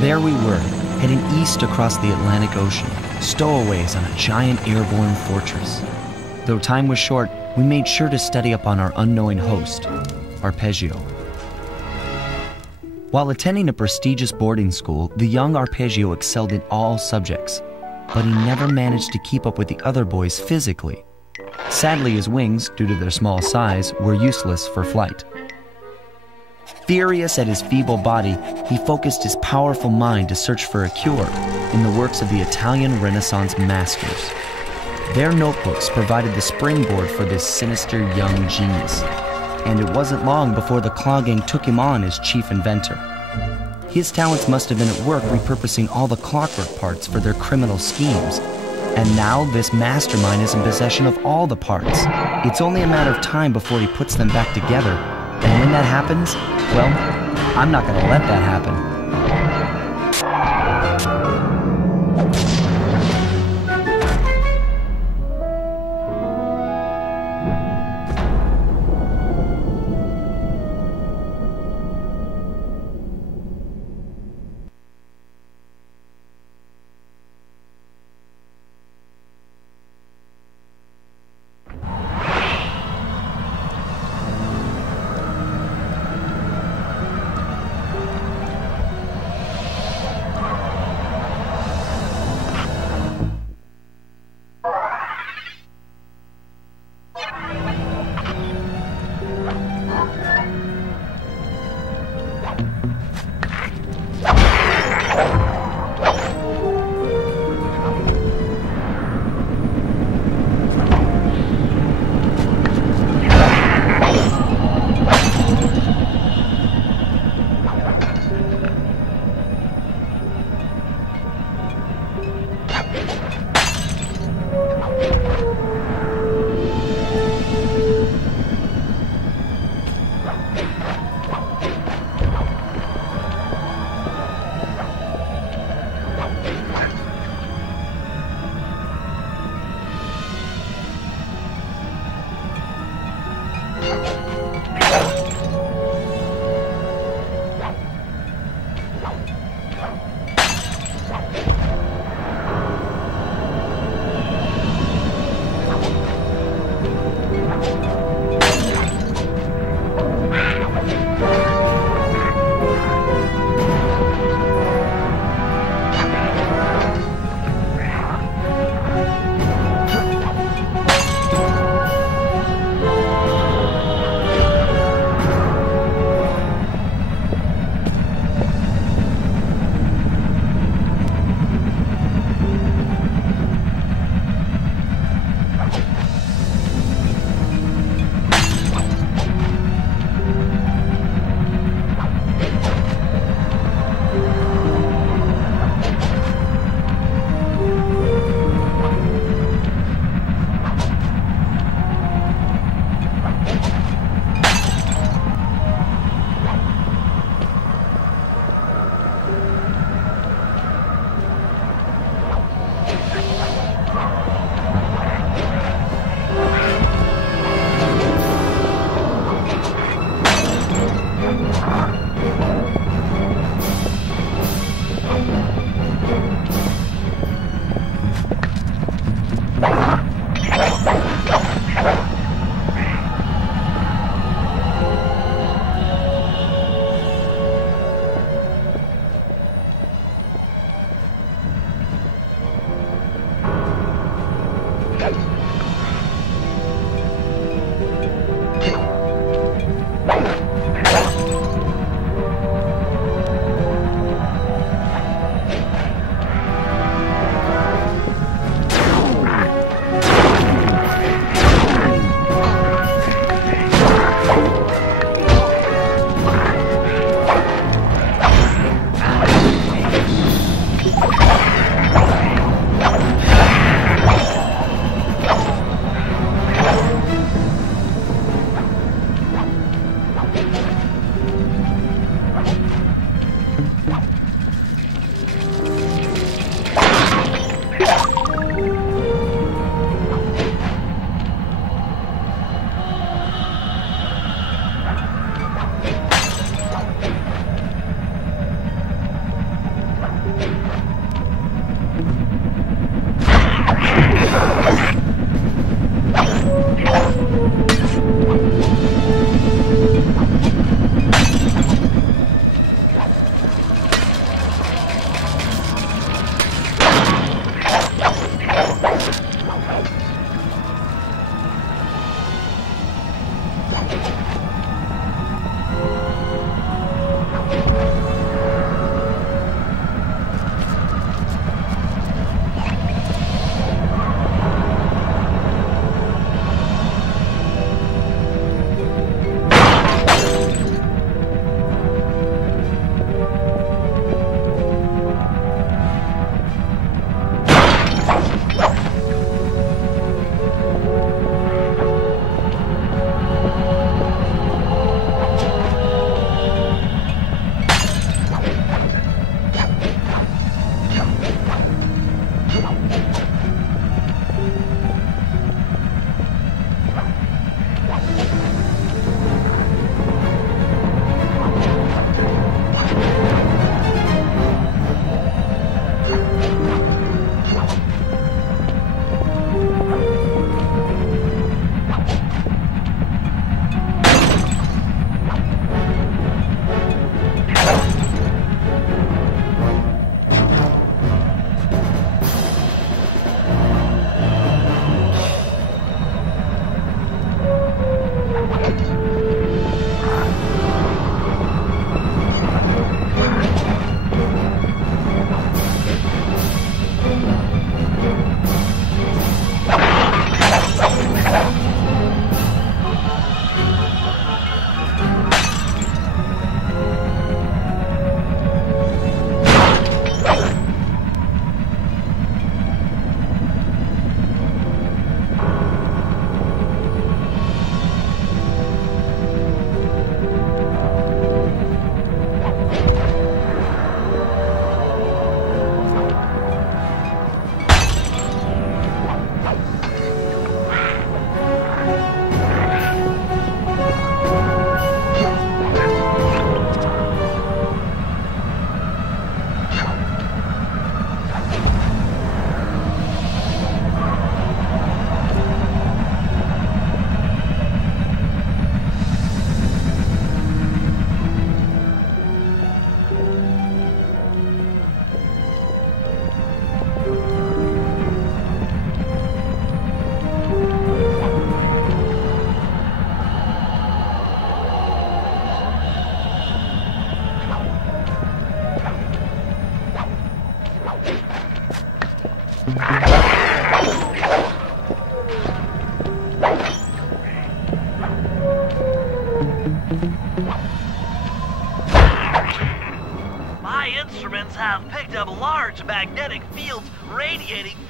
There we were, heading east across the Atlantic Ocean, stowaways on a giant airborne fortress. Though time was short, we made sure to study up on our unknowing host, Arpeggio. While attending a prestigious boarding school, the young Arpeggio excelled in all subjects, but he never managed to keep up with the other boys physically. Sadly, his wings, due to their small size, were useless for flight. Furious at his feeble body, he focused his powerful mind to search for a cure in the works of the Italian Renaissance masters. Their notebooks provided the springboard for this sinister young genius, and it wasn't long before the Claw Gang took him on as chief inventor. His talents must have been at work repurposing all the clockwork parts for their criminal schemes, and now this mastermind is in possession of all the parts. It's only a matter of time before he puts them back together, and when that happens, well, I'm not going to let that happen.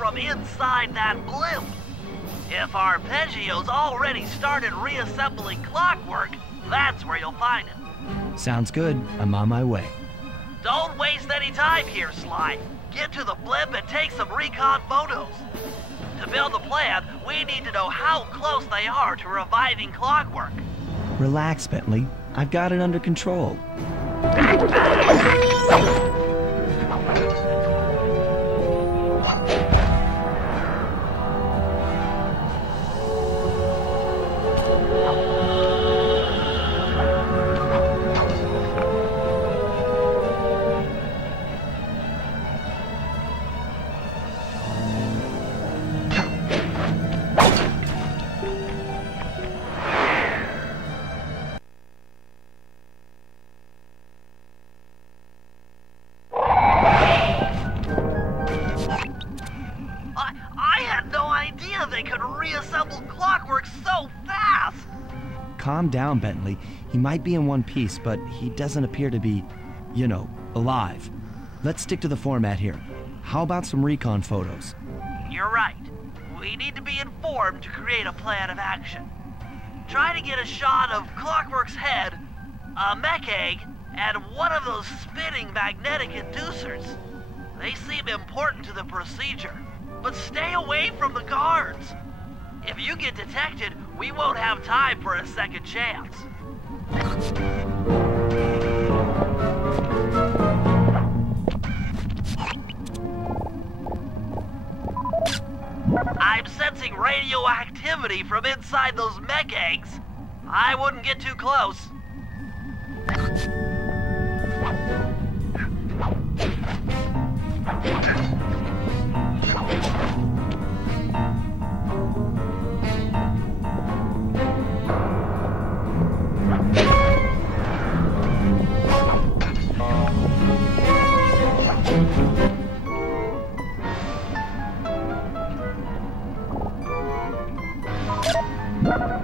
from inside that blimp. If Arpeggio's already started reassembling Clockwork, that's where you'll find it. Sounds good. I'm on my way. Don't waste any time here, Sly. Get to the blimp and take some recon photos. To build a plan, we need to know how close they are to reviving Clockwork. Relax, Bentley. I've got it under control. They could reassemble Clockwork so fast! Calm down, Bentley. He might be in one piece, but he doesn't appear to be, alive. Let's stick to the format here. How about some recon photos? You're right. We need to be informed to create a plan of action. Try to get a shot of Clockwork's head, a mech egg, and one of those spinning magnetic inducers. They seem important to the procedure. But stay away from the guards. If you get detected, we won't have time for a second chance. I'm sensing radioactivity from inside those mech eggs. I wouldn't get too close.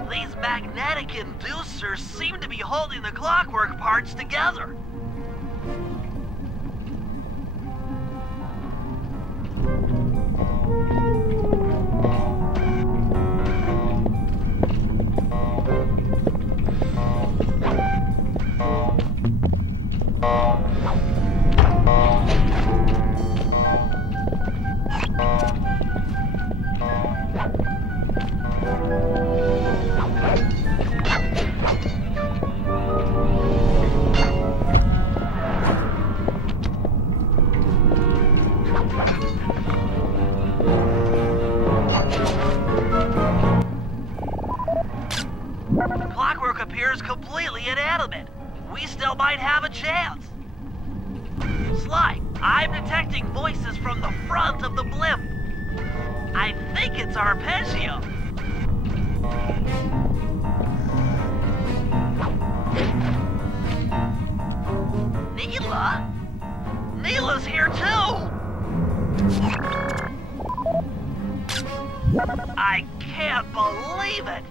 These magnetic inducers seem to be holding the Clockwork parts together. Clockwork appears completely inanimate. We still might have a chance. Sly, I'm detecting voices from the front of the blimp. I think it's Arpeggio. Neela? Neela's here too! I can't believe it!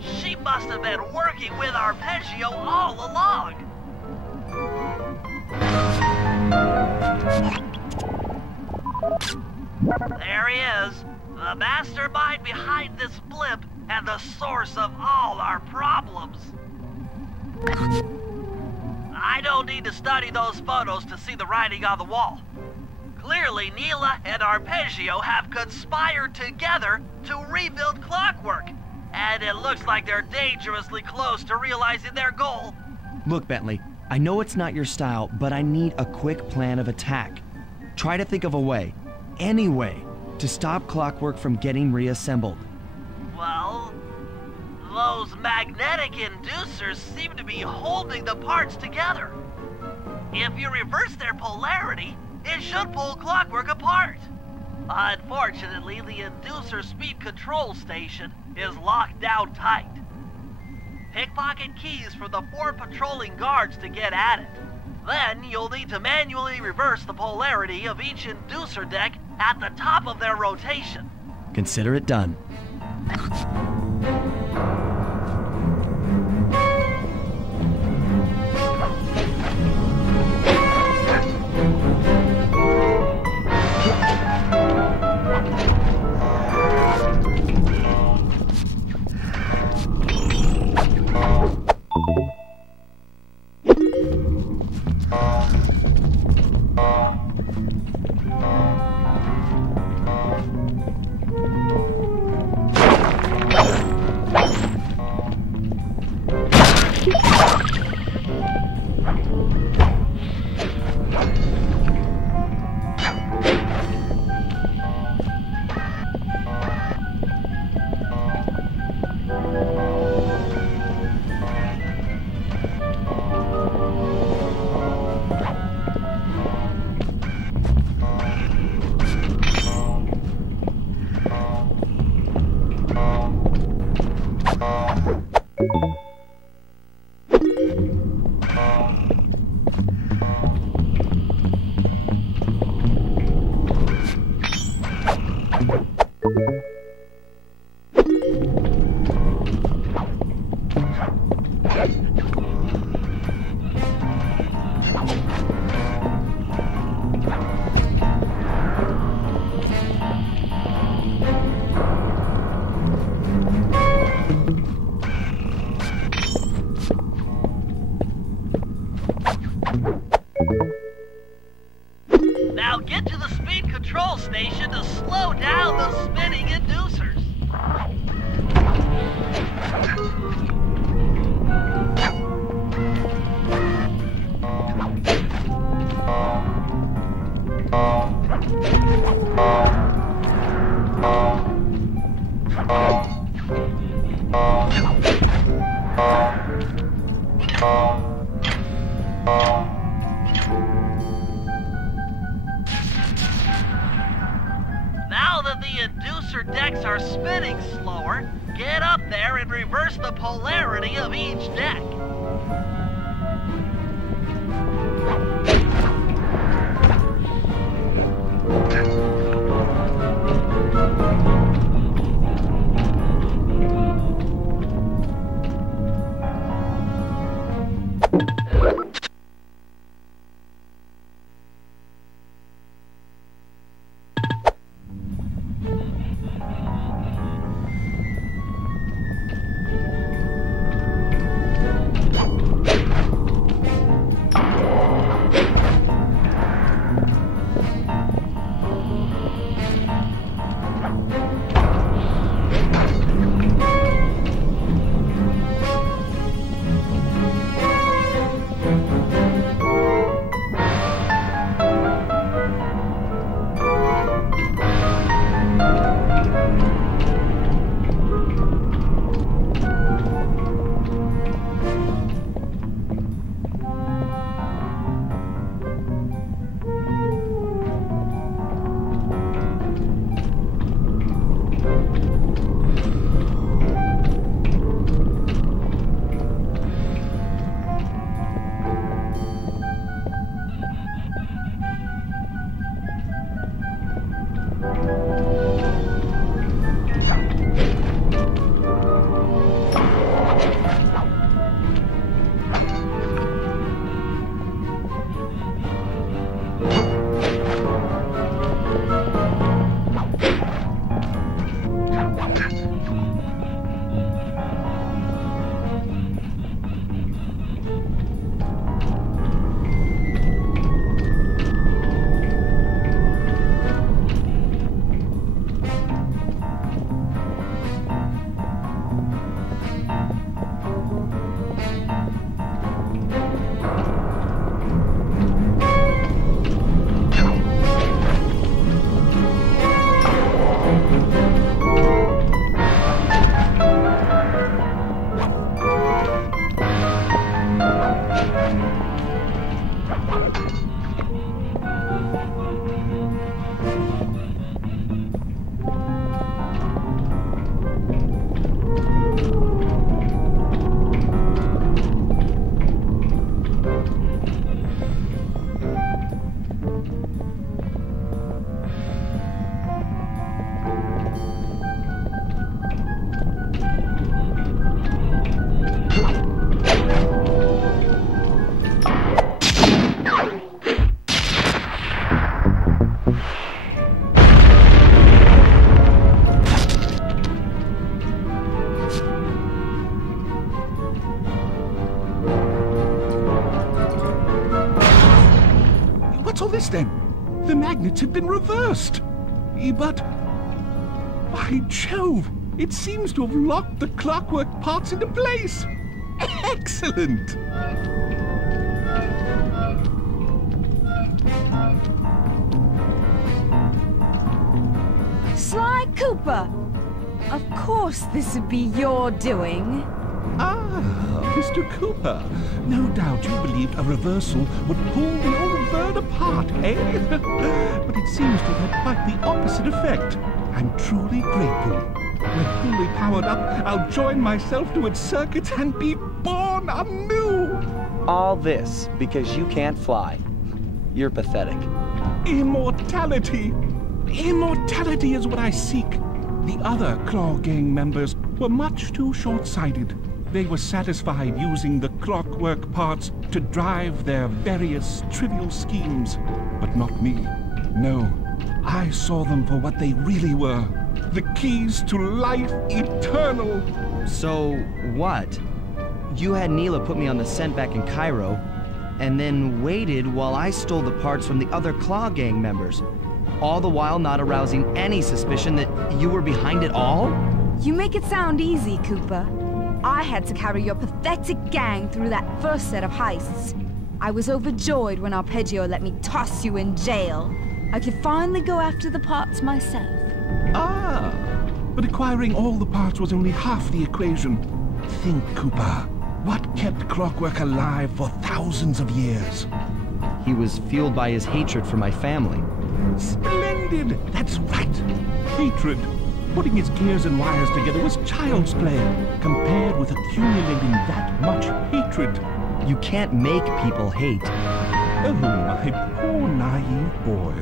She must have been working with Arpeggio all along! There he is, the mastermind behind this blimp and the source of all our problems. I don't need to study those photos to see the writing on the wall. Clearly, Neela and Arpeggio have conspired together to rebuild Clockwork, and it looks like they're dangerously close to realizing their goal. Look, Bentley, I know it's not your style, but I need a quick plan of attack. Try to think of a way, any way, to stop Clockwork from getting reassembled. Well, those magnetic inducers seem to be holding the parts together. If you reverse their polarity, it should pull Clockwork apart. Unfortunately, the inducer speed control station is locked down tight. Pickpocket keys from the 4 patrolling guards to get at it. Then you'll need to manually reverse the polarity of each inducer deck at the top of their rotation. Consider it done. Now get to the speed control station to slow down the spinning inducers. Now that the inducer decks are spinning slower, get up there and reverse the polarity of each deck. What's all this then? The magnets have been reversed. But, by Jove, it seems to have locked the clockwork parts into place. Excellent! Sly Cooper! Of course this would be your doing. Ah, Mr. Cooper. No doubt you believed a reversal would pull the old bird apart, eh? But it seems to have had quite the opposite effect. I'm truly grateful. When fully powered up, I'll join myself to its circuits and be born anew! All this because you can't fly. You're pathetic. Immortality! Immortality is what I seek. The other Claw Gang members were much too short-sighted. They were satisfied using the clockwork parts to drive their various trivial schemes. But not me. No, I saw them for what they really were. The keys to life eternal. So, what? You had Neela put me on the scent back in Cairo, and then waited while I stole the parts from the other Claw Gang members, all the while not arousing any suspicion that you were behind it all? You make it sound easy, Cooper. I had to carry your pathetic gang through that first set of heists. I was overjoyed when Arpeggio let me toss you in jail. I could finally go after the parts myself. Ah, but acquiring all the parts was only half the equation. Think, Cooper. What kept Clockwork alive for thousands of years? He was fueled by his hatred for my family. Splendid! That's right! Hatred. Putting his gears and wires together was child's play, compared with accumulating that much hatred. You can't make people hate. Oh, my poor naive boy.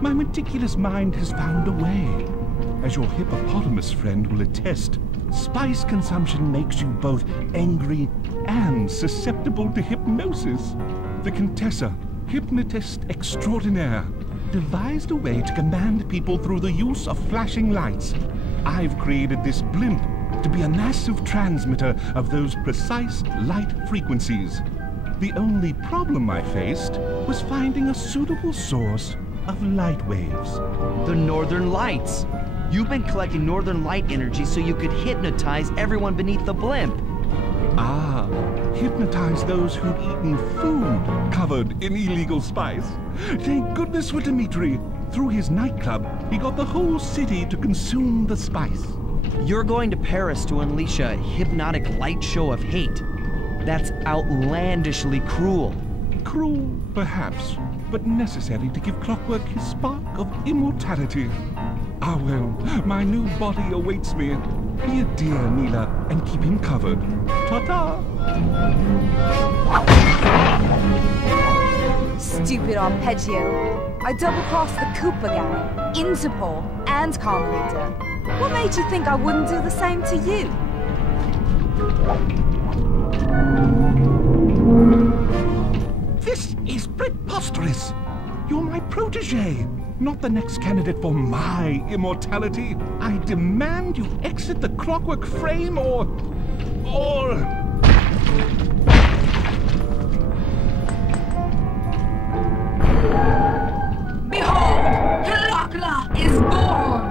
My meticulous mind has found a way. As your hippopotamus friend will attest, spice consumption makes you both angry and susceptible to hypnosis. The Contessa, hypnotist extraordinaire, devised a way to command people through the use of flashing lights. I've created this blimp to be a massive transmitter of those precise light frequencies. The only problem I faced was finding a suitable source of light waves. The Northern Lights. You've been collecting Northern Light energy so you could hypnotize everyone beneath the blimp. Ah, hypnotize those who'd eaten food covered in illegal spice. Thank goodness for Dimitri. Through his nightclub, he got the whole city to consume the spice. You're going to Paris to unleash a hypnotic light show of hate. That's outlandishly cruel. Cruel, perhaps, but necessary to give Clockwork his spark of immortality. Ah well, my new body awaits me. Be a dear, Neela, and keep him covered. Ta-ta! Stupid Arpeggio. I double-crossed the Cooper gang, Interpol, and Carmelita. What made you think I wouldn't do the same to you? This is preposterous! You're my protege, not the next candidate for my immortality. I demand you exit the Clockwork frame or... Behold, Helakla is born!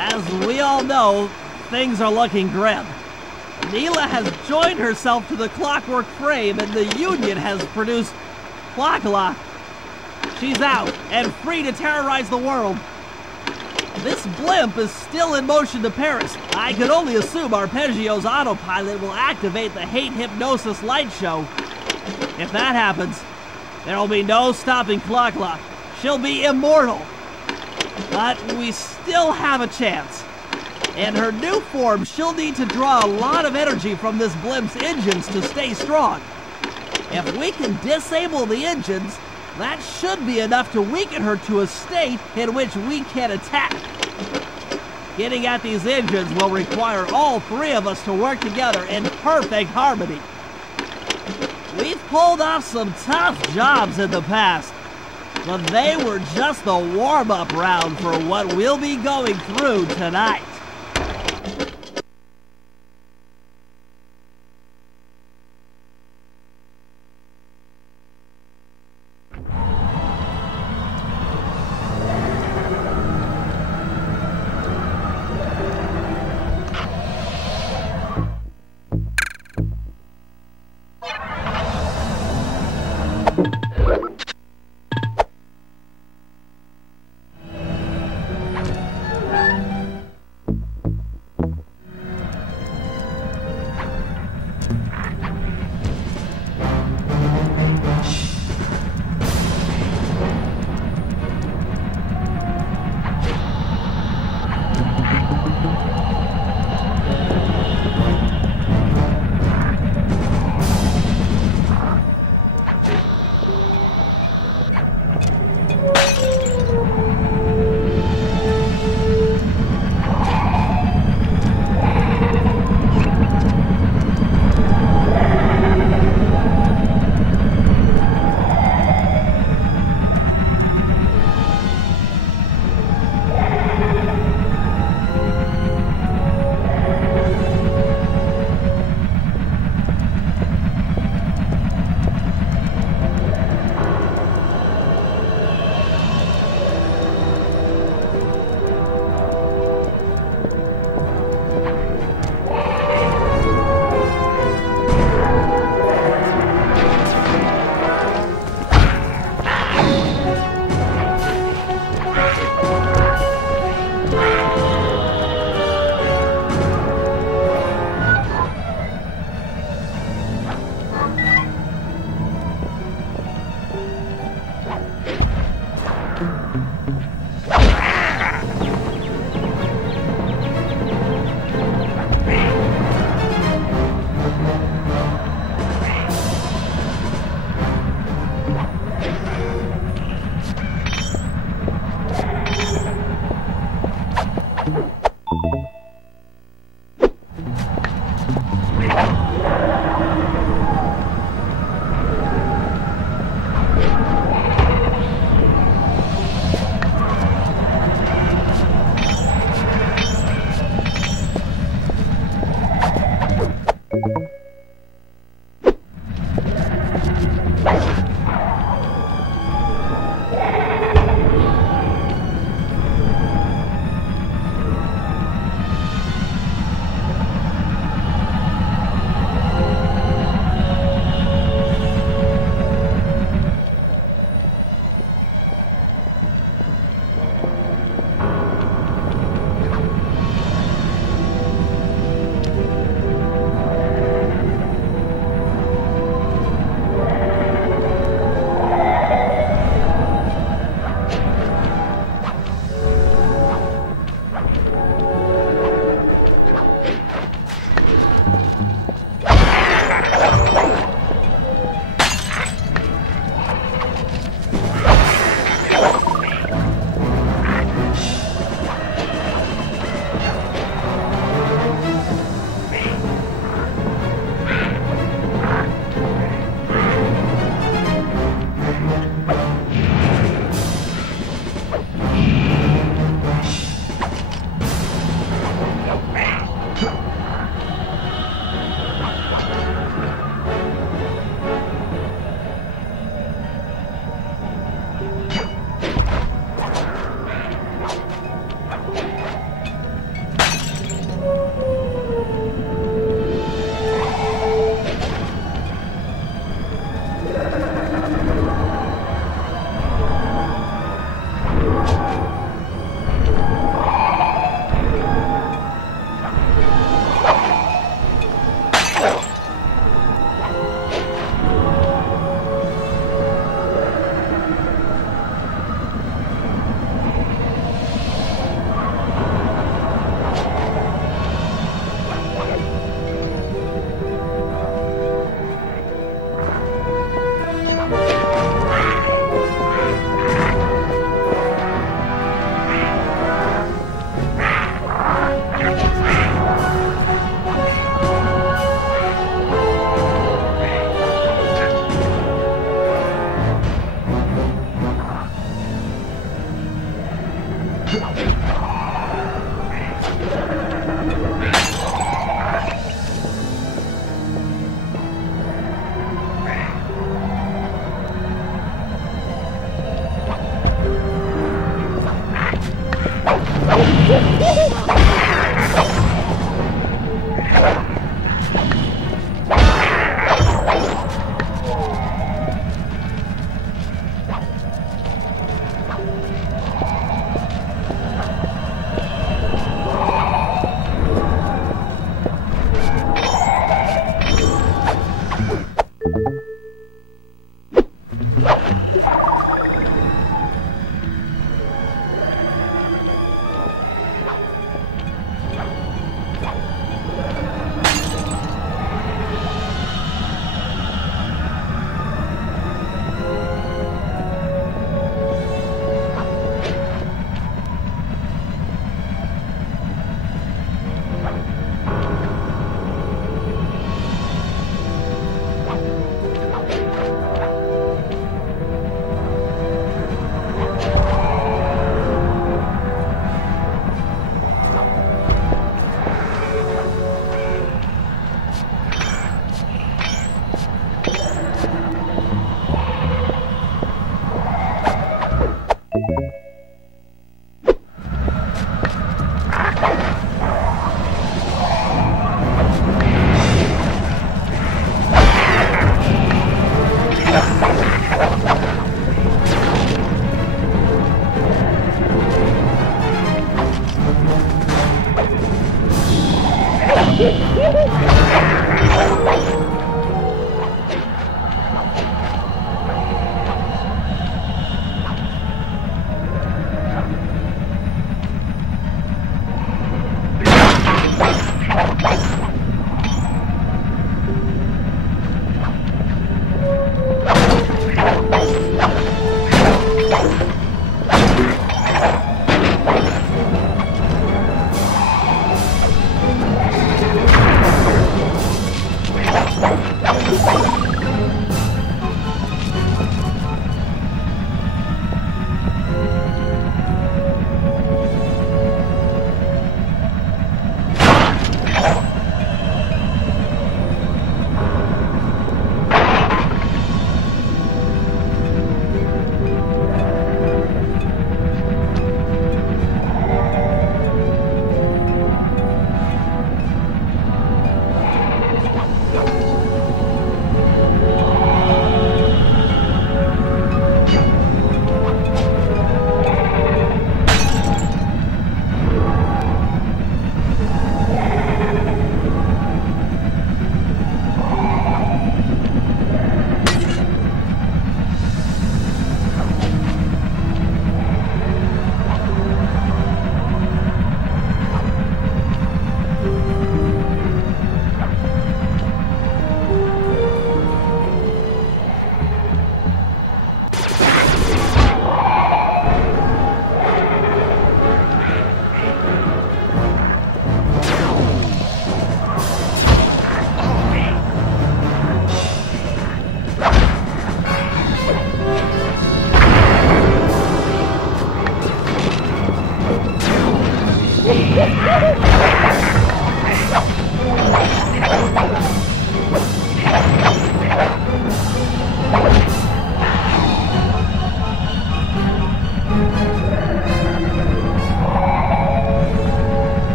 As we all know, things are looking grim. Neela has joined herself to the Clockwork frame and the Union has produced Clocklock. She's out and free to terrorize the world. This blimp is still in motion to Paris. I can only assume Arpeggio's autopilot will activate the hate hypnosis light show. If that happens, there will be no stopping Clocklock. She'll be immortal. But we still have a chance. In her new form, she'll need to draw a lot of energy from this blimp's engines to stay strong. If we can disable the engines, that should be enough to weaken her to a state in which we can attack. Getting at these engines will require all three of us to work together in perfect harmony. We've pulled off some tough jobs in the past, but they were just the warm-up round for what we'll be going through tonight.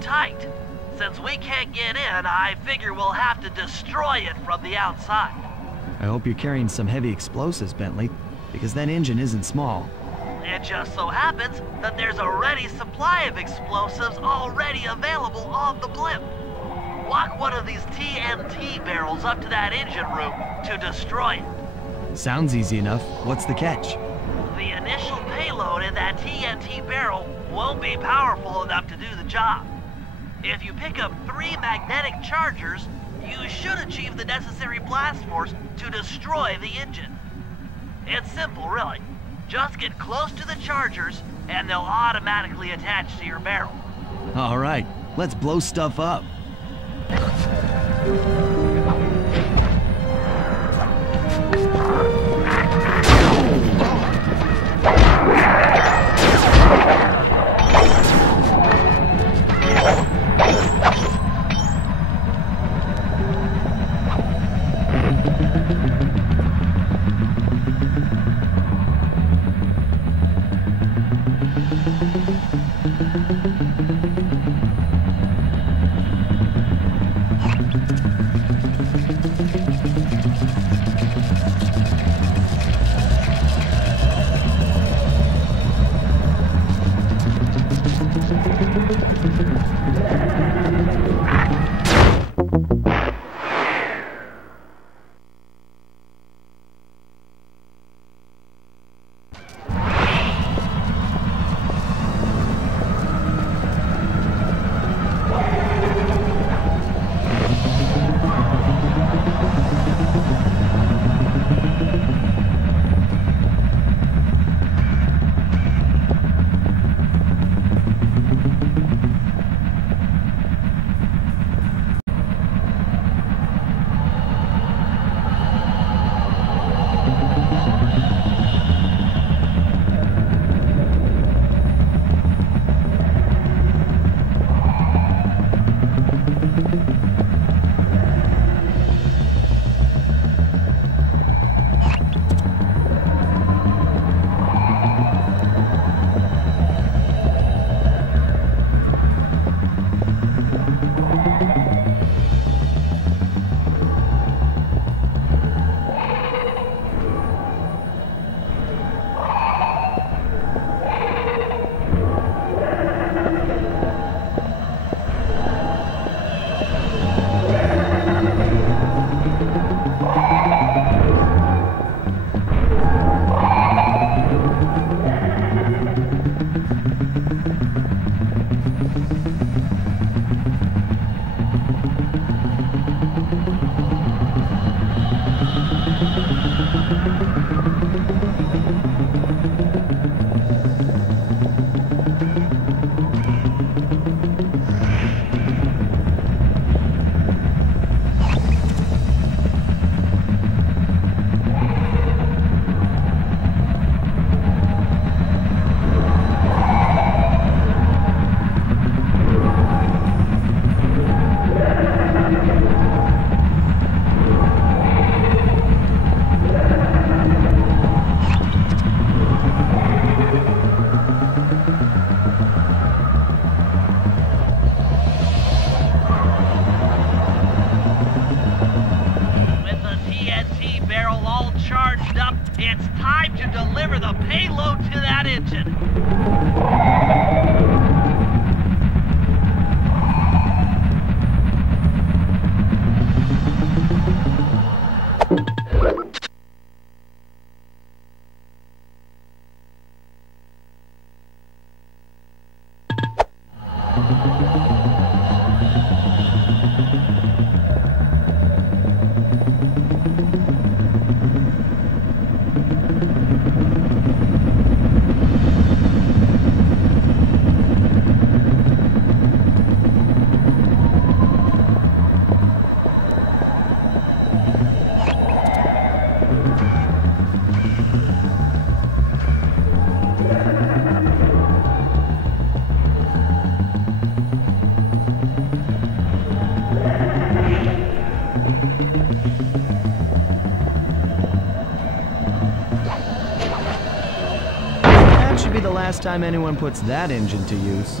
Tight. Since we can't get in, I figure we'll have to destroy it from the outside. I hope you're carrying some heavy explosives, Bentley, because that engine isn't small. It just so happens that there's a ready supply of explosives already available on the blimp. Walk one of these TNT barrels up to that engine room to destroy it. Sounds easy enough. What's the catch? The initial payload in that TNT barrel won't be powerful enough to do the job. If you pick up 3 magnetic chargers, you should achieve the necessary blast force to destroy the engine. It's simple, really. Just get close to the chargers, and they'll automatically attach to your barrel. All right, let's blow stuff up. It's time to deliver the payload to that engine. Should be the last time anyone puts that engine to use.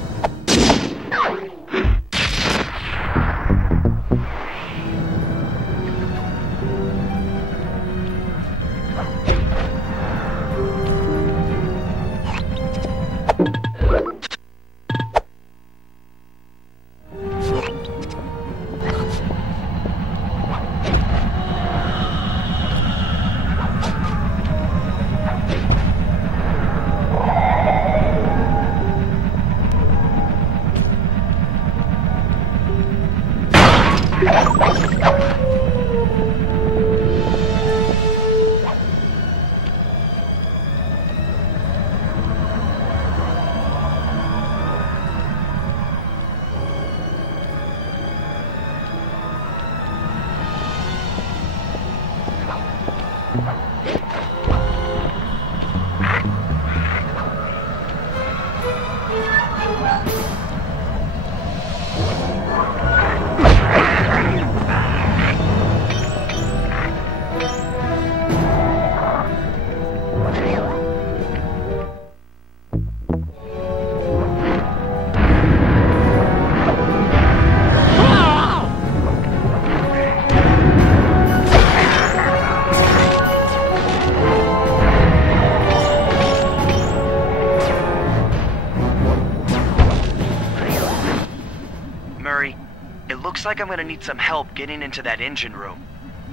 Looks like I'm gonna need some help getting into that engine room.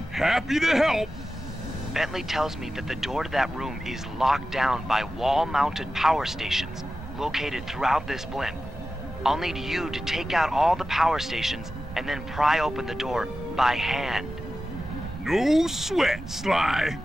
Happy to help. Bentley tells me that the door to that room is locked down by wall-mounted power stations located throughout this blimp. I'll need you to take out all the power stations and then pry open the door by hand. No sweat, Sly.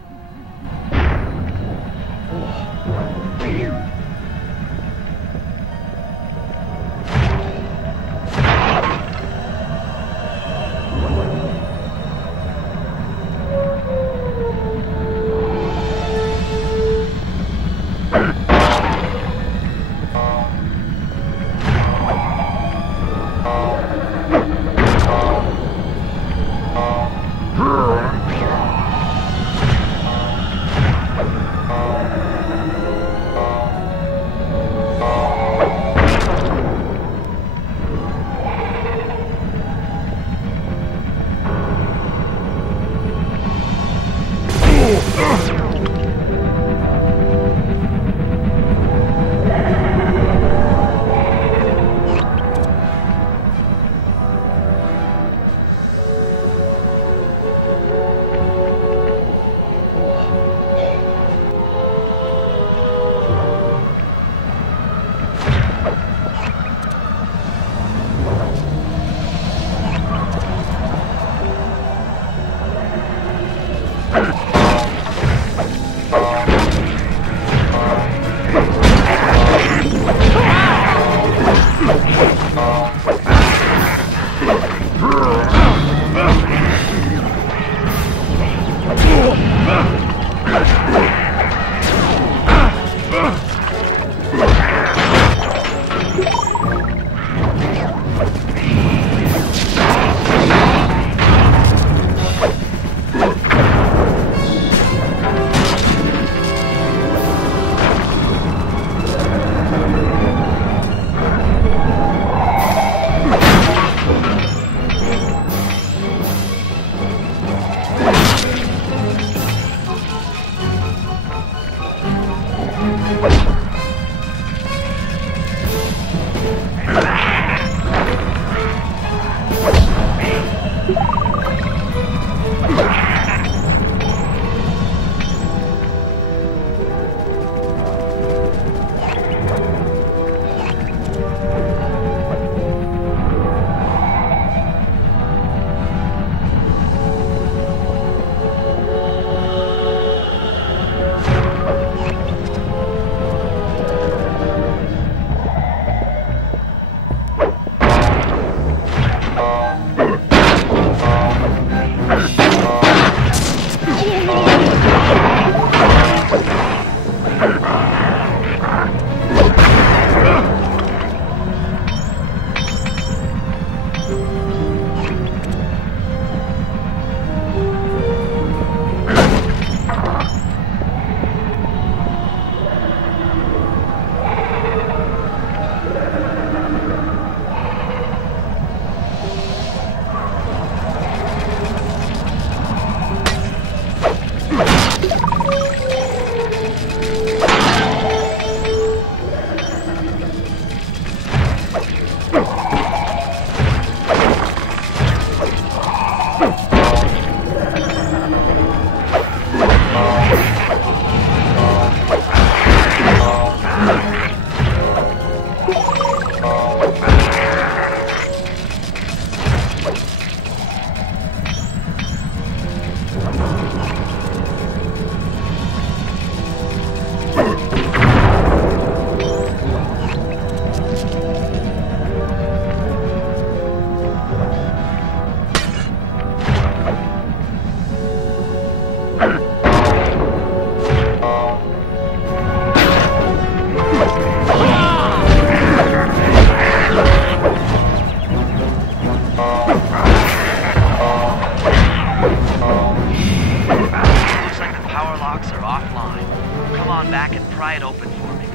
locks are offline. Come on back and pry it open for me.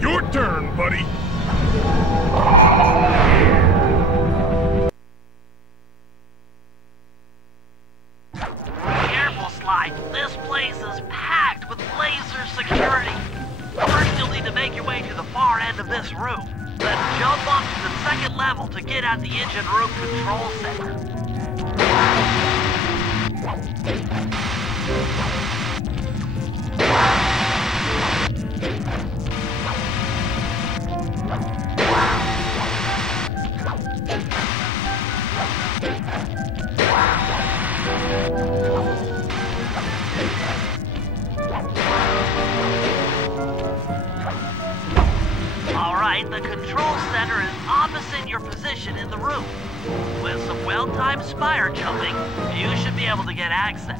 Your turn, buddy. Careful, Sly. This place is packed with laser security. First, you'll need to make your way to the far end of this room. Then jump up to the second level to get at the engine room control center. Alright, the control center is opposite your position in the room. With some well-timed spire jumping, you should be able to get access.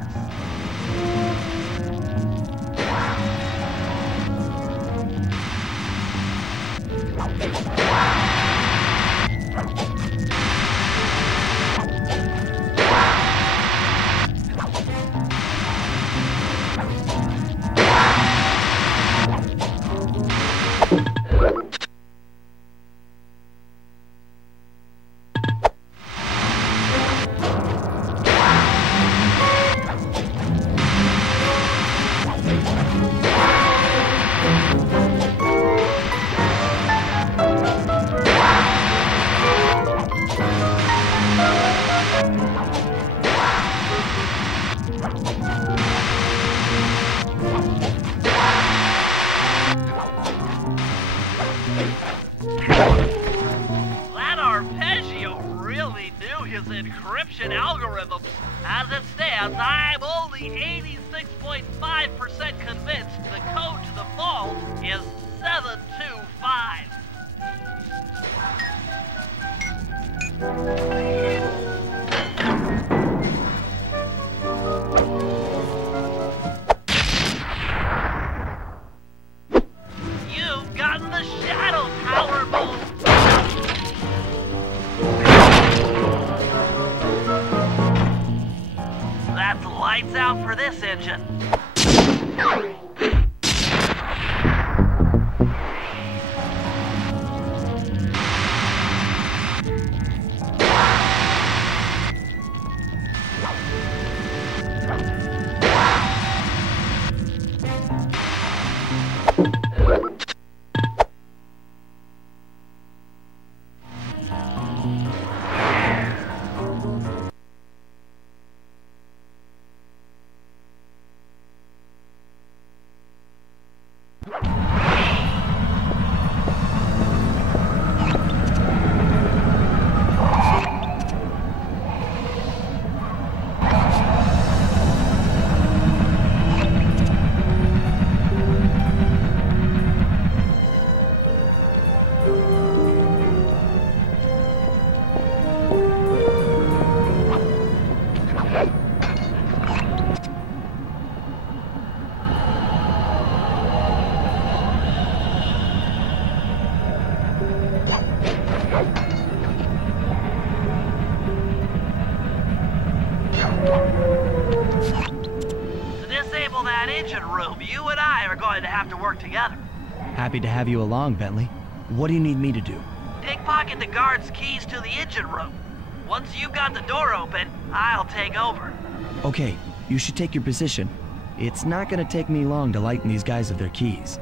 That arpeggio really knew his encryption algorithms. As it stands, I'm only 86.5% convinced the code to the vault is 725. You've gotten the shadow power move. That's lights out for this engine. To disable that engine room, you and I are going to have to work together. Happy to have you along, Bentley. What do you need me to do? Pickpocket the guard's keys to the engine room. Once you've got the door open, I'll take over. Okay, you should take your position. It's not gonna take me long to lighten these guys of their keys.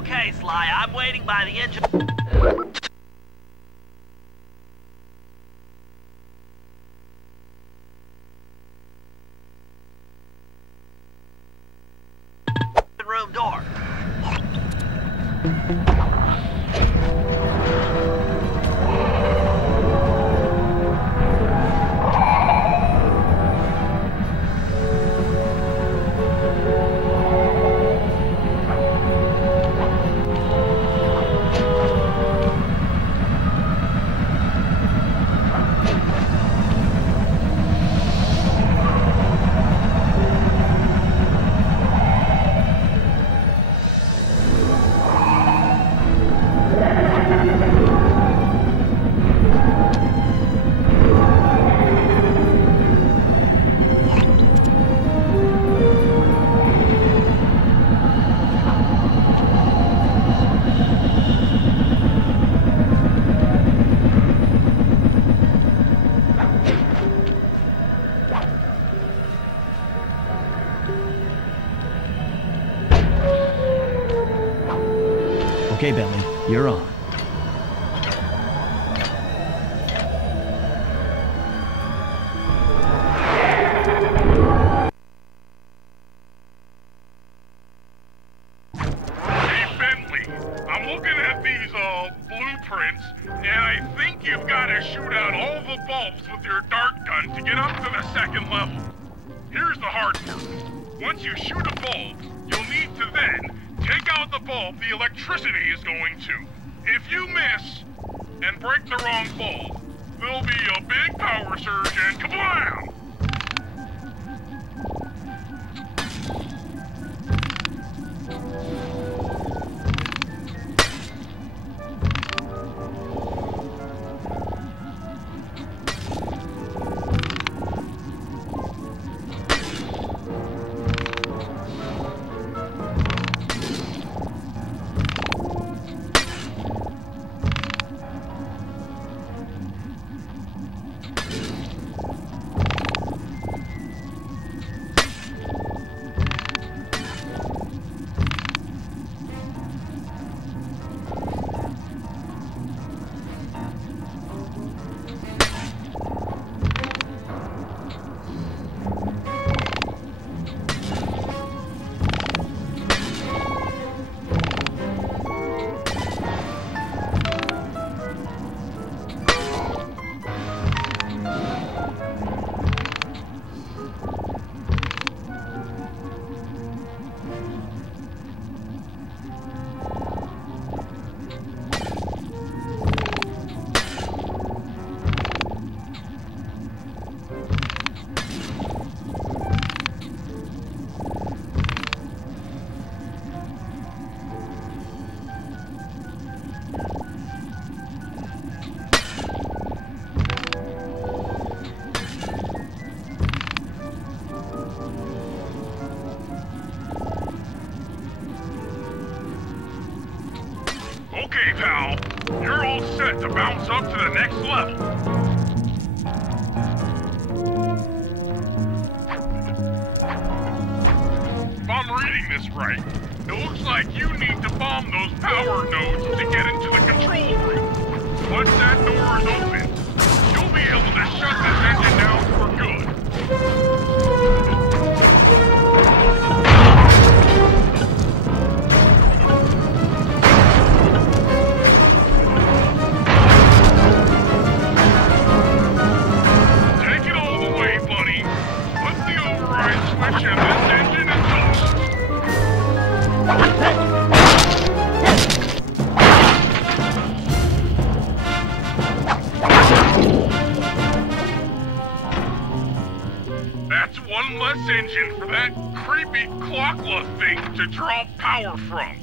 Okay, Sly, I'm waiting by the engine. Room door. Okay, Bentley, you're on. Hey, Bentley, I'm looking at these, blueprints, and I think you've got to shoot out all the bulbs with your dart gun to get up to the second level. Here's the hard part. Once you shoot a bulb, you'll need to then take out the bulb the electricity is going to. If you miss and break the wrong bulb, there'll be a big power surge and kablam! Okay, pal. You're all set to bounce up to the next level. If I'm reading this right, it looks like you need to bomb those power nodes to get into the control room. Once that door is open, you'll be able to shut this engine down for good. That's one less engine for that creepy clockla thing to draw power from.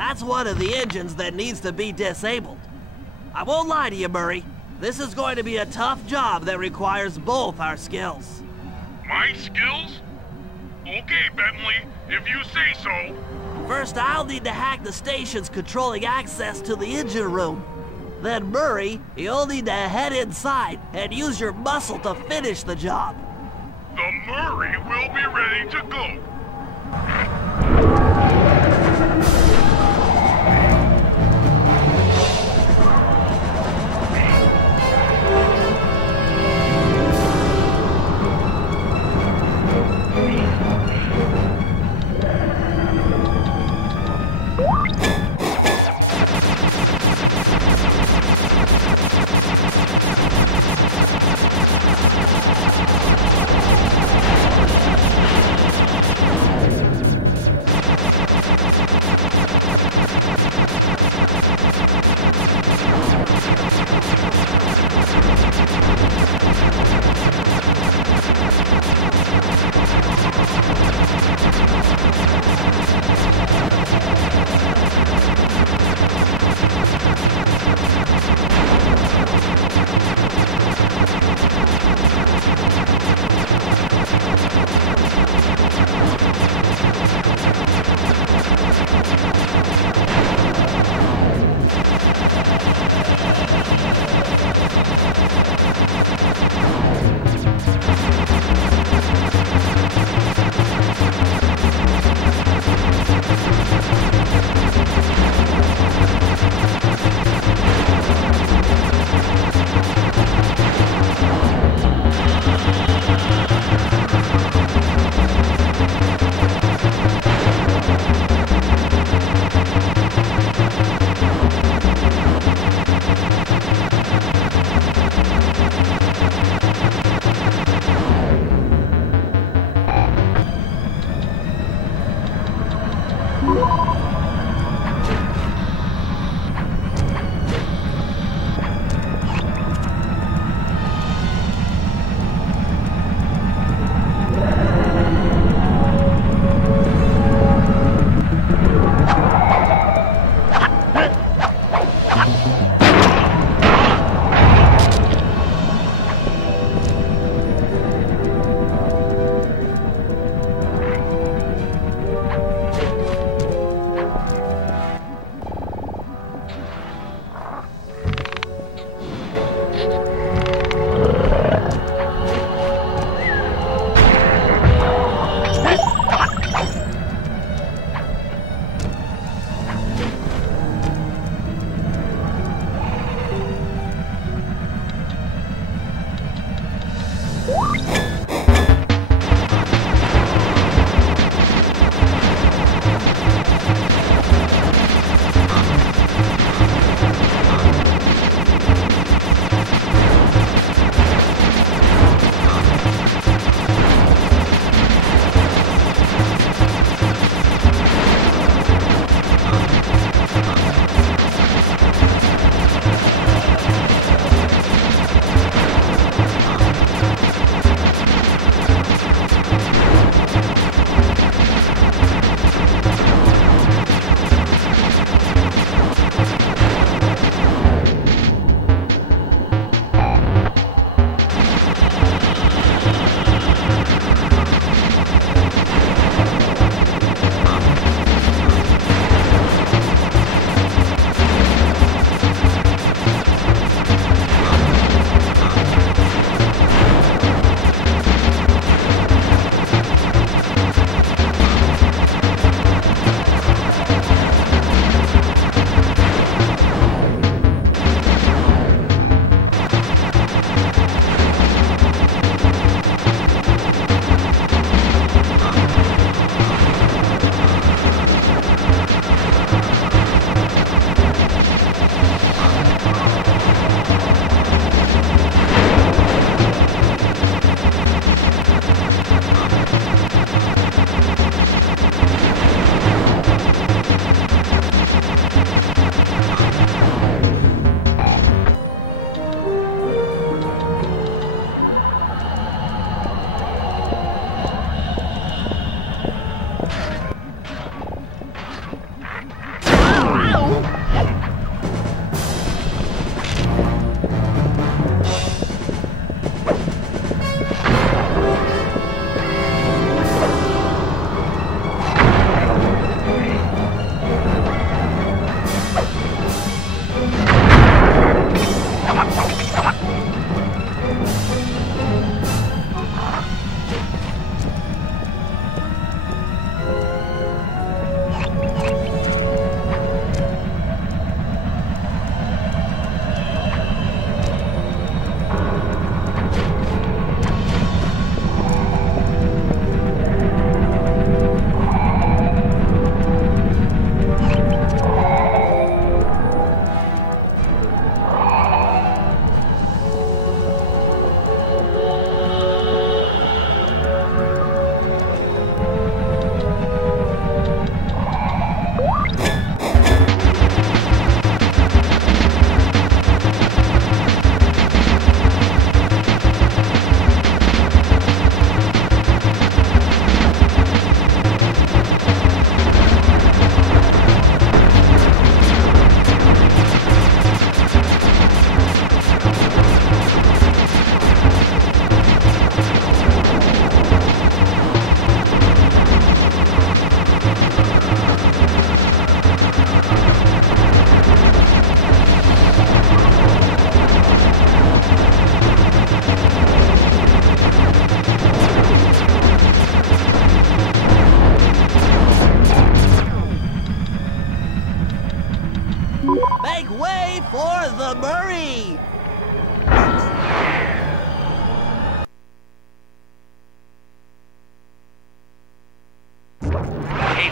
That's one of the engines that needs to be disabled. I won't lie to you, Murray. This is going to be a tough job that requires both our skills. My skills? Okay, Bentley, if you say so. First, I'll need to hack the stations controlling access to the engine room. Then, Murray, you'll need to head inside and use your muscle to finish the job. The Murray will be ready to go.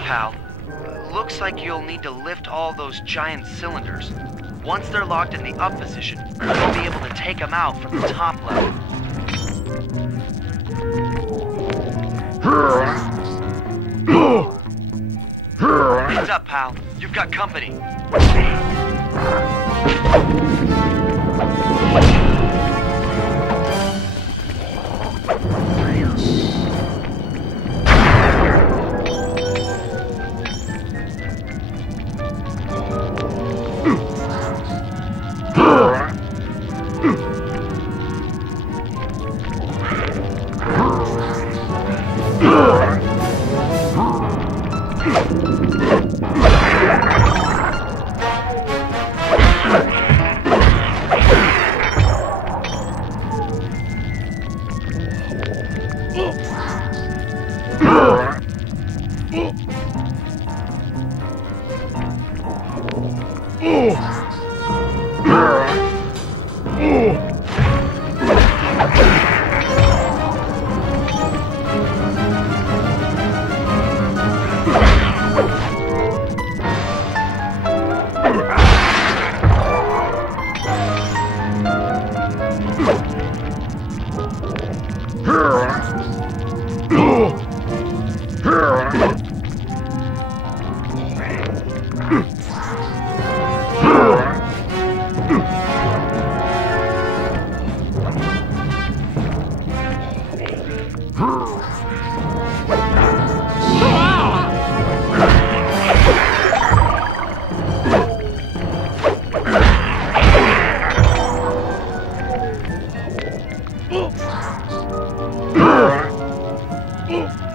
pal. Looks like you'll need to lift all those giant cylinders. Once they're locked in the up position, you'll be able to take them out from the top level. Heads up, pal. You've got company.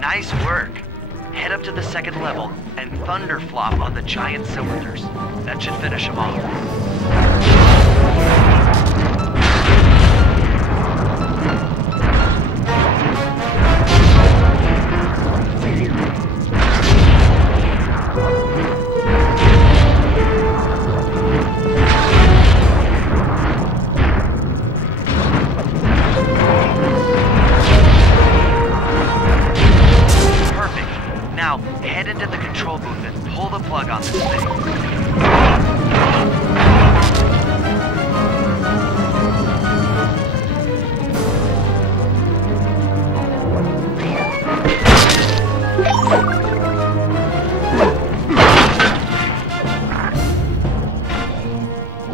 Nice work. Head up to the second level and thunder flop on the giant cylinders. That should finish them off. Now, head into the control booth and pull the plug on this thing.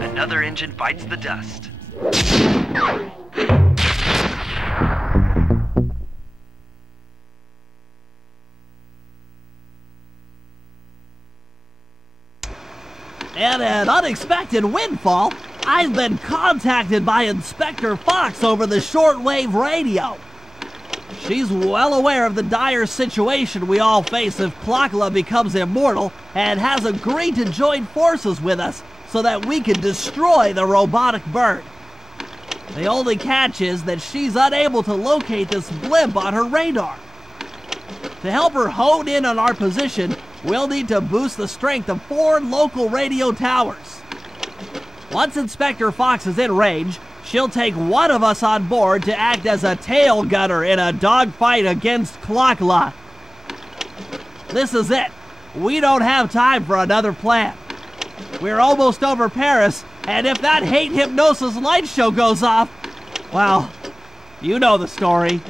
Another engine bites the dust. And an unexpected windfall, I've been contacted by Inspector Fox over the shortwave radio. She's well aware of the dire situation we all face if Klakla becomes immortal and has agreed to join forces with us so that we can destroy the robotic bird. The only catch is that she's unable to locate this blimp on her radar. To help her hone in on our position, we'll need to boost the strength of 4 local radio towers. Once Inspector Fox is in range, she'll take one of us on board to act as a tail gunner in a dogfight against Klakla. This is it. We don't have time for another plan. We're almost over Paris, and if that hate hypnosis light show goes off, well, you know the story.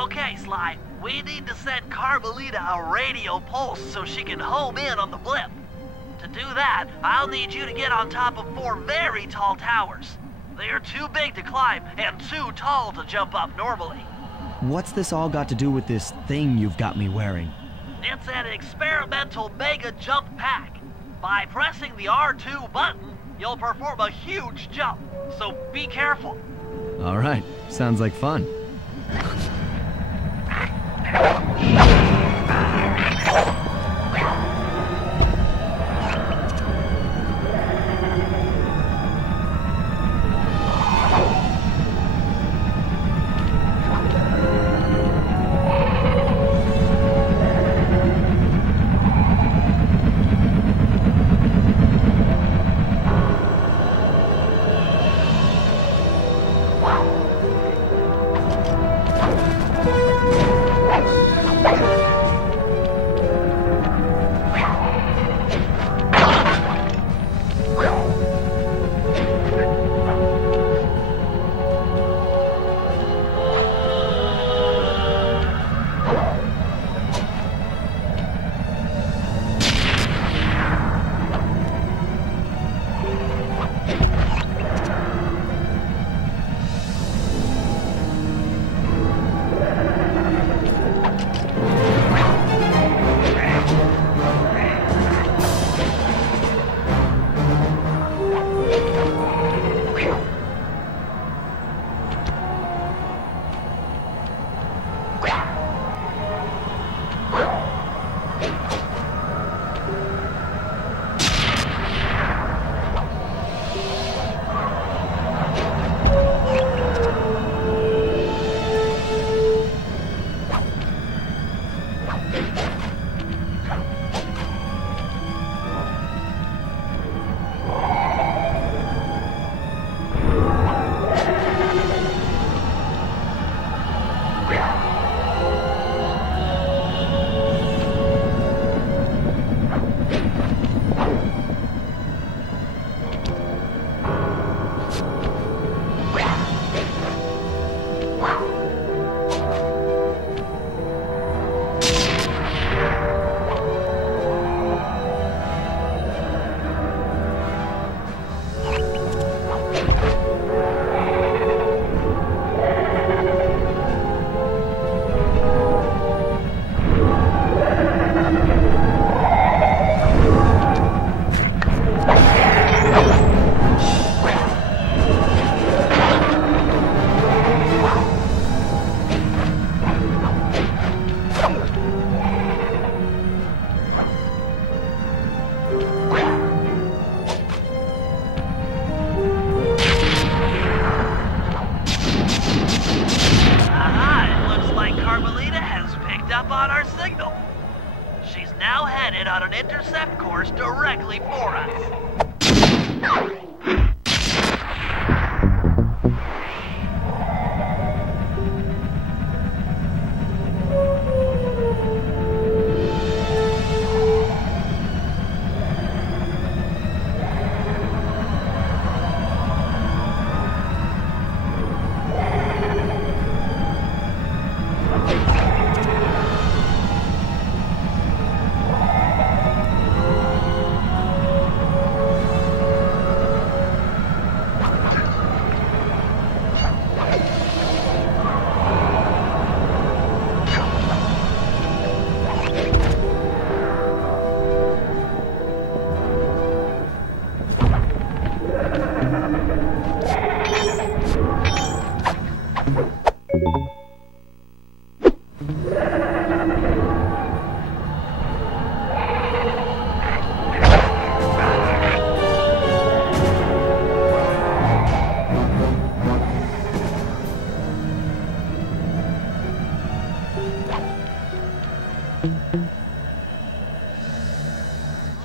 Okay, Sly, we need to send Carmelita a radio pulse so she can home in on the blimp. To do that, I'll need you to get on top of 4 very tall towers. They are too big to climb and too tall to jump up normally. What's this all got to do with this thing you've got me wearing? It's an experimental mega jump pack. By pressing the R2 button, you'll perform a huge jump, so be careful. All right, sounds like fun. intercept course directly for us.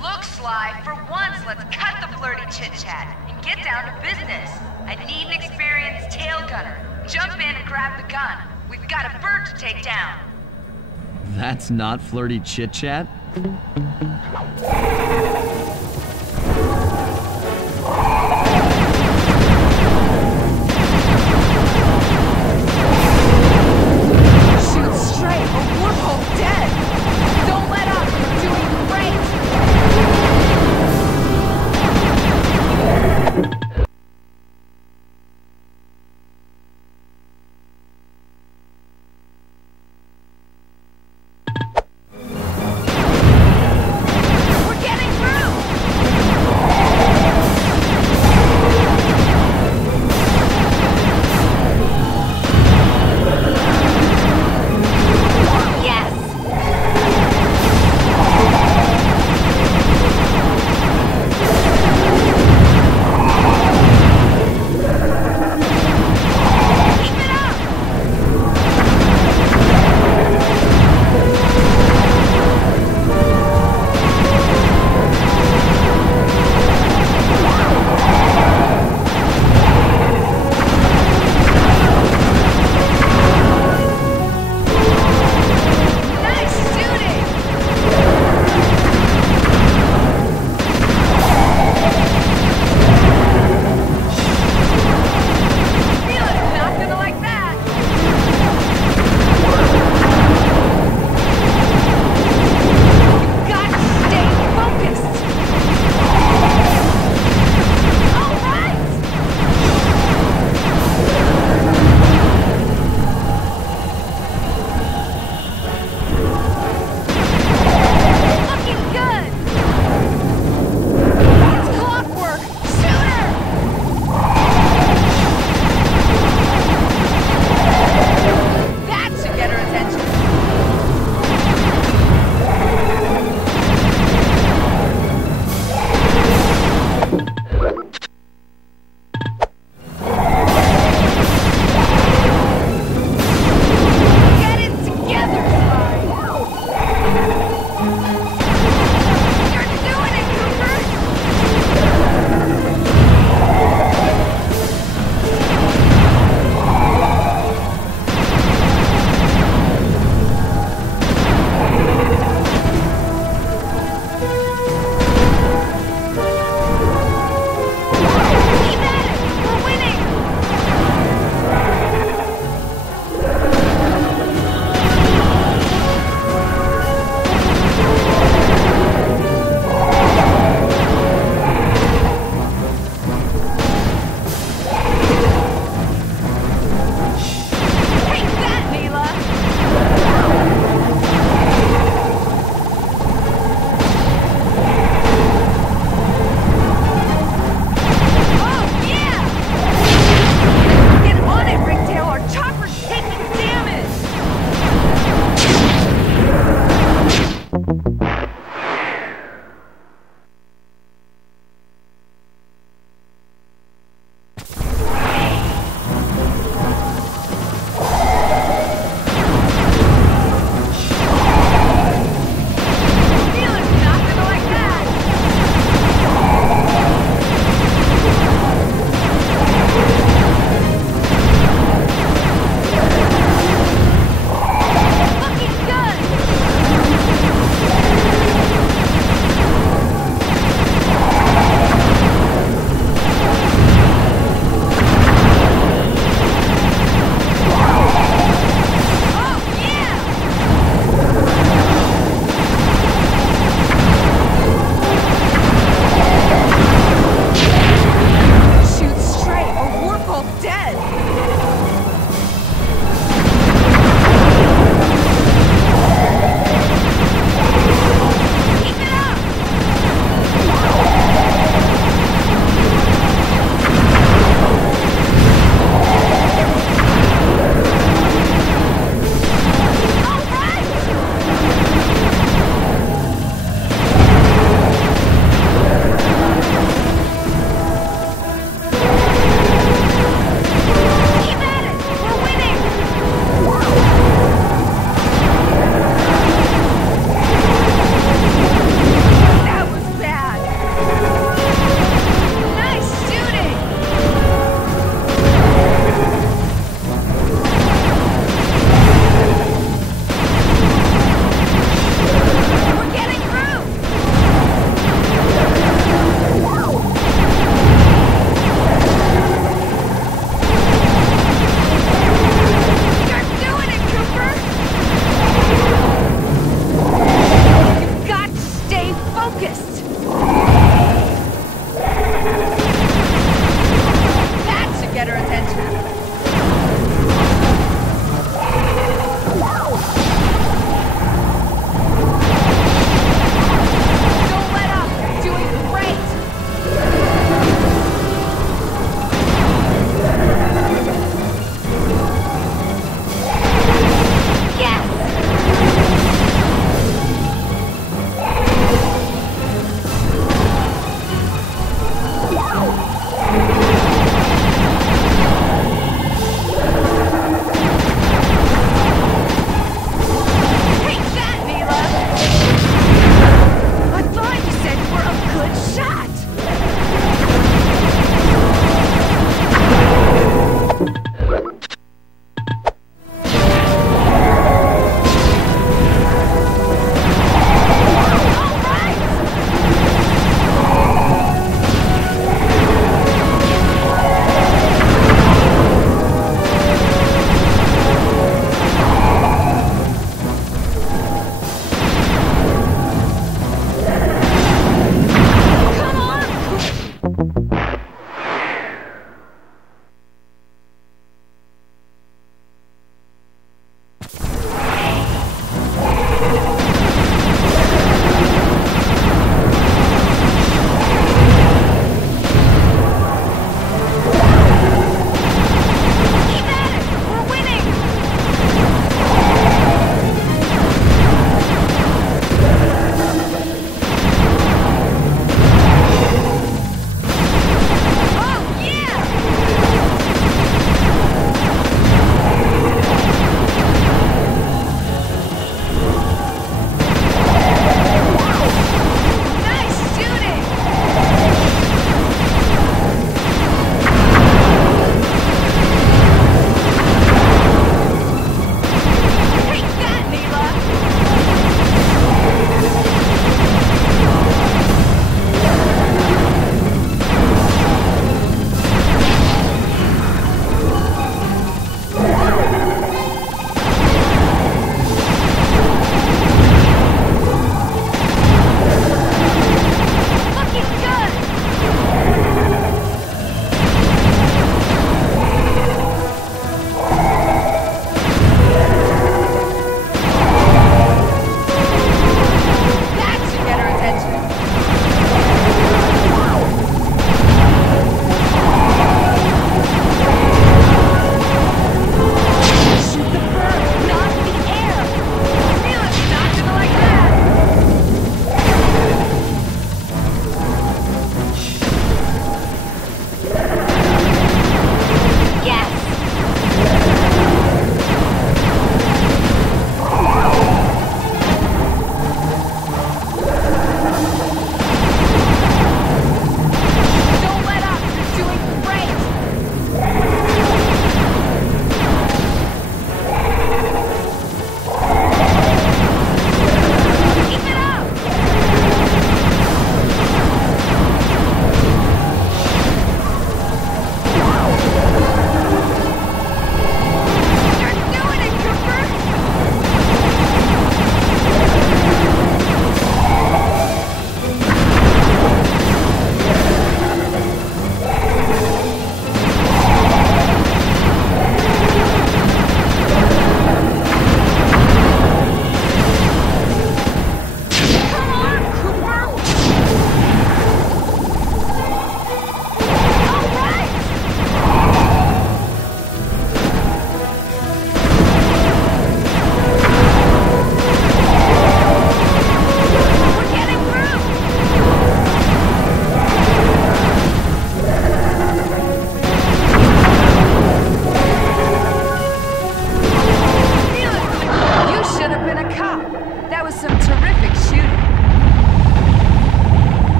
Look, Sly, for once, let's cut the flirty chit-chat and get down to business. I need an experienced tail gunner. Jump in and grab the gun. We've got a bird to take down. That's not flirty chit-chat? Shoot straight or we're both dead! Don't let up! You're doing great! We're getting through!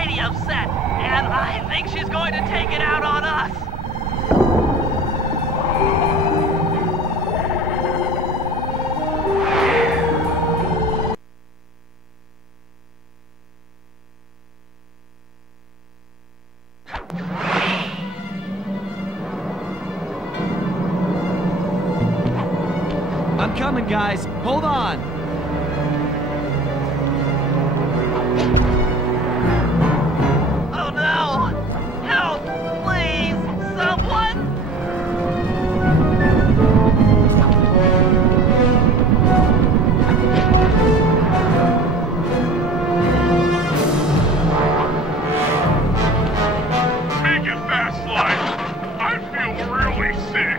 mighty upset, and I think she's going to take it out on us. I'm coming, guys. Hold on. Oh no! Help! Please! Someone! Make it fast, Slide. I feel really sick.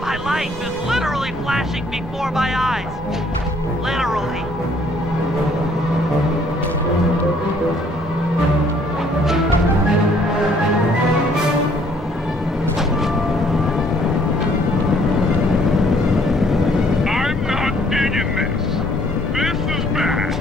My life is literally flashing before my eyes. Literally. I'm not digging this. This is bad.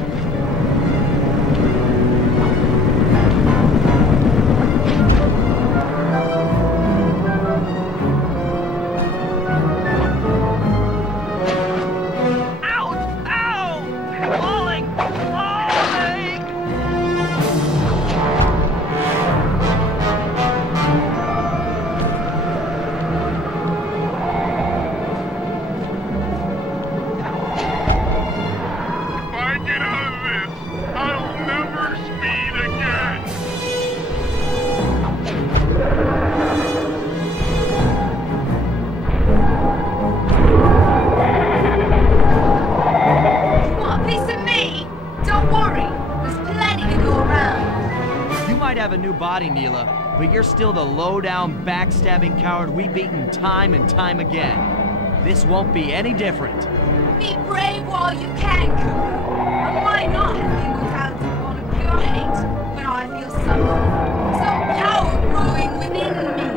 Ouch! Ow! Falling! Falling! If I get out of this, I'll never speed again. You want a piece of me? Don't worry, there's plenty to go around. You might have a new body, Neela, but you're still the low-down, backstabbing coward we've beaten time and time again. This won't be any different. Be brave while you can, Cooper. I might not have the immortality born of pure hate, but I feel something. Some power growing within me.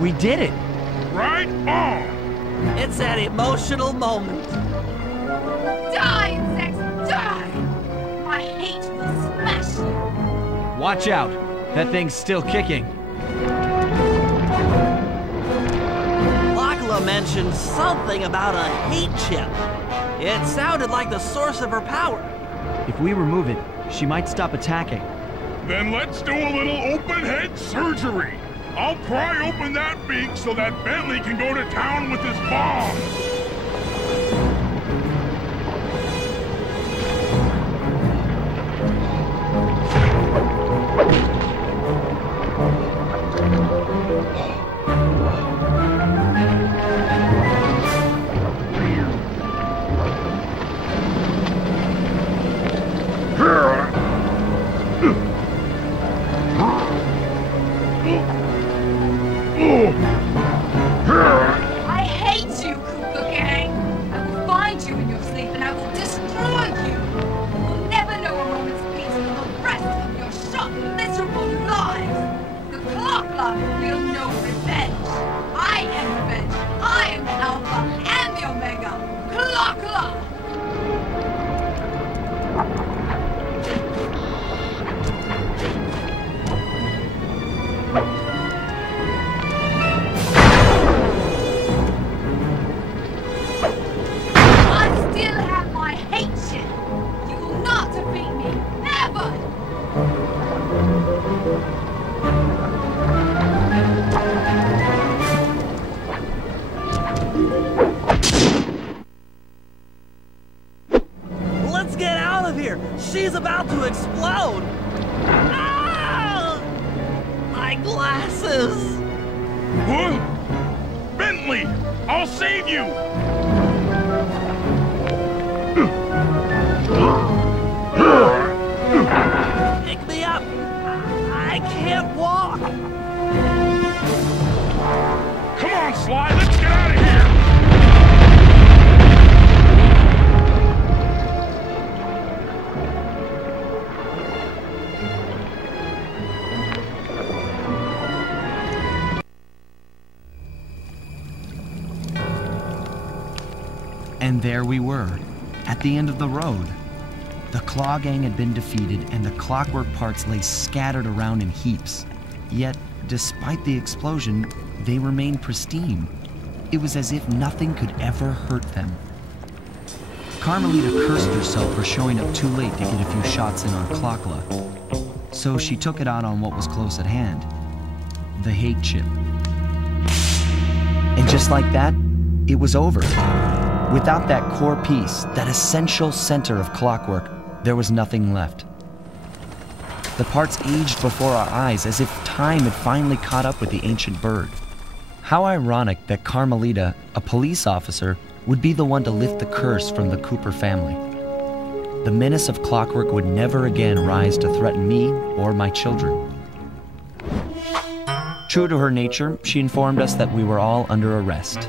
We did it. Right on. It's an emotional moment. Die, insects, die! My hate will smash you. Watch out. That thing's still kicking. Lachla mentioned something about a hate chip. It sounded like the source of her power. If we remove it, she might stop attacking. Then let's do a little open head surgery. I'll pry open that beak so that Bentley can go to town with his bomb. I hate you, Koopa Gang. I will find you in your sleep and I will destroy you. You will never know a moment's peace for the rest of your short, miserable lives. The clock love will know revenge. I am revenge. I am the Alpha and the Omega. Clock love. I still have my hate shit. You will not defeat me. Never. about to explode! Ah! My glasses! Huh? Bentley, I'll save you! Pick me up! I can't walk! Come on, Sly, let's get out of here! And there we were, at the end of the road. The Claw Gang had been defeated, and the clockwork parts lay scattered around in heaps. Yet, despite the explosion, they remained pristine. It was as if nothing could ever hurt them. Carmelita cursed herself for showing up too late to get a few shots in on Clockla. So she took it out on what was close at hand, the hate chip. And just like that, it was over. Without that core piece, that essential center of clockwork, there was nothing left. The parts aged before our eyes as if time had finally caught up with the ancient bird. How ironic that Carmelita, a police officer, would be the one to lift the curse from the Cooper family. The menace of clockwork would never again rise to threaten me or my children. True to her nature, she informed us that we were all under arrest.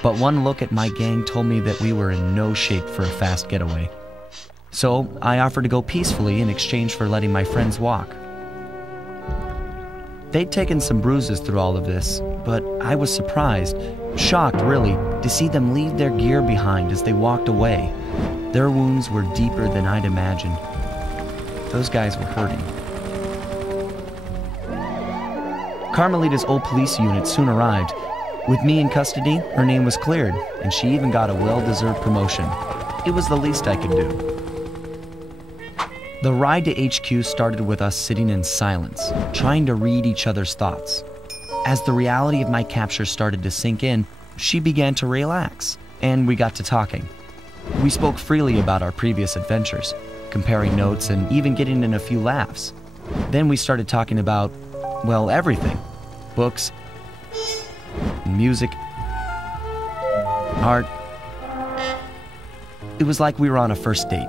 But one look at my gang told me that we were in no shape for a fast getaway. So I offered to go peacefully in exchange for letting my friends walk. They'd taken some bruises through all of this, but I was surprised, shocked really, to see them leave their gear behind as they walked away. Their wounds were deeper than I'd imagined. Those guys were hurting. Carmelita's old police unit soon arrived. With me in custody, her name was cleared, and she even got a well-deserved promotion. It was the least I could do. The ride to HQ started with us sitting in silence, trying to read each other's thoughts. As the reality of my capture started to sink in, she began to relax, and we got to talking. We spoke freely about our previous adventures, comparing notes and even getting in a few laughs. Then we started talking about, well, everything. Books, music, art. It was like we were on a first date.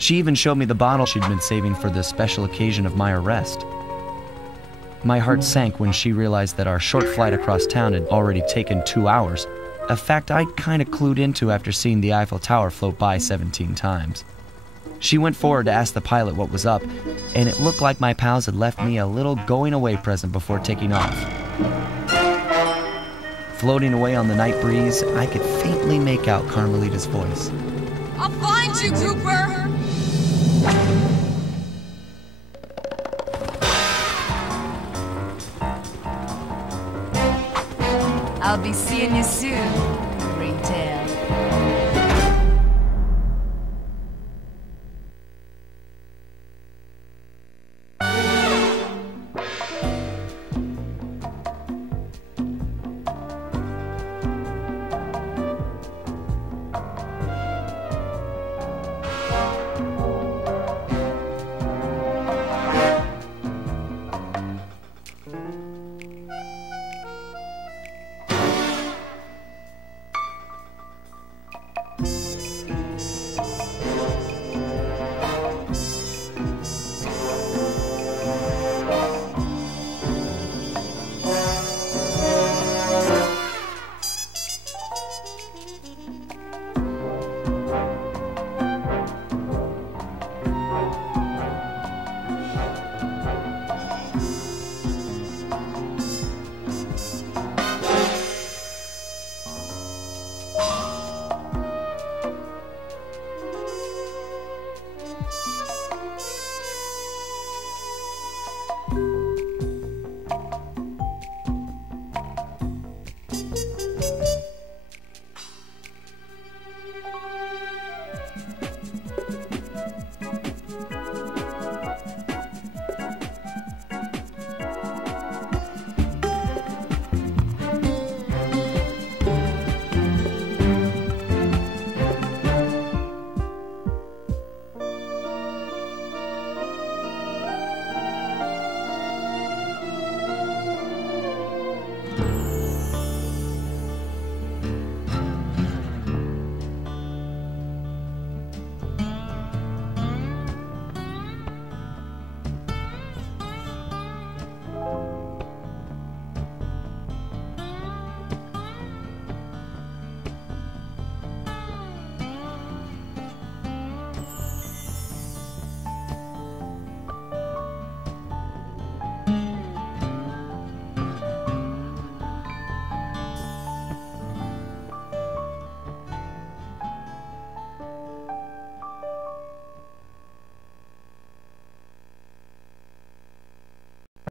She even showed me the bottle she'd been saving for the special occasion of my arrest. My heart sank when she realized that our short flight across town had already taken 2 hours, a fact I'd kind of clued into after seeing the Eiffel Tower float by 17 times. She went forward to ask the pilot what was up, and it looked like my pals had left me a little going-away present before taking off. Floating away on the night breeze, I could faintly make out Carmelita's voice. I'll find you, Cooper! I'll be seeing you soon.